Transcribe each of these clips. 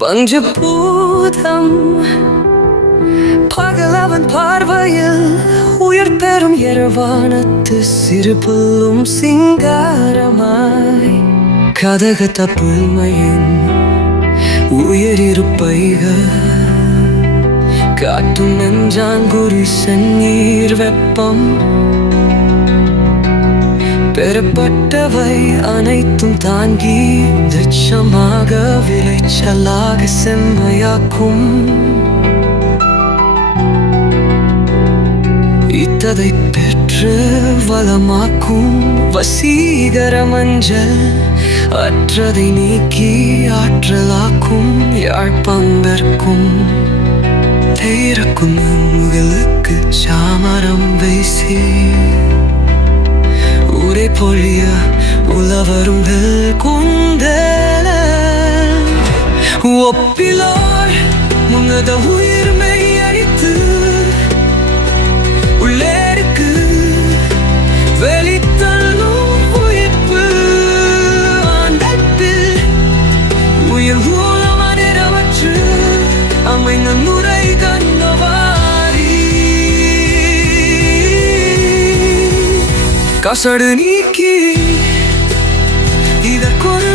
பஞ்சபூதம் பகலவன் பார்வையில் உயிர் பெறும் இரவானத்து சிறு புல்லும் சிங்காரமாய். கதகத்த புல்மையின் உயிரிருப்பைகள். காட்டும் நெஞ்சாங்குரி செந்நீர் வெப்பம். பெறப்பட்டவை அனைத்தும் தாங்கி லட்சமாக விளைச்சலாக செம்மையாக்கும். இத்ததை பெற்று வளமாக்கும் வசீகர மஞ்சள் அற்றதை நீக்கி ஆற்றலாக்கும் யாழ்ப்பங்கற்கும் தேரக்கும் உங்களுக்கு சாமரம் வைசி பொழிய உலவரும் கொண்டல ஒப்பிலார் முன்னத உயிர்மை அழித்து உள்ளேருக்கு வெளித்தள்ளும் உயிர்ப்பு. ஆண்டத்தில் உயிர் மூலம் அடிரவற்று அமைந்த முறை கசடு நீக்கி இதற்கொரு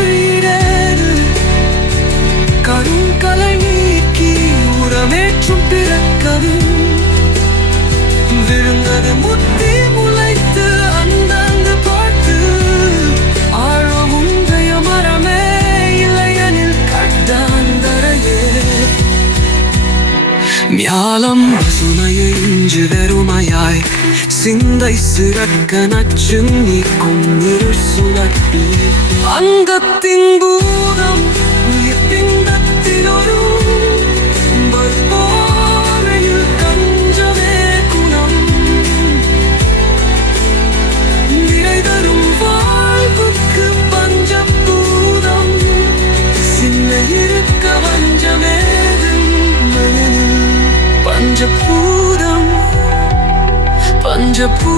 கரும் கலை நீக்கி உரமேற்றும் பிறக்கவும் காலம் பசுமையை இன்று வெறுமையாய் சிந்தை சிறக்க நச்சு நீக்கும் இரு சுழற்சி அங்கத்தின் பஞ்சபூதம் பஞ்சபூ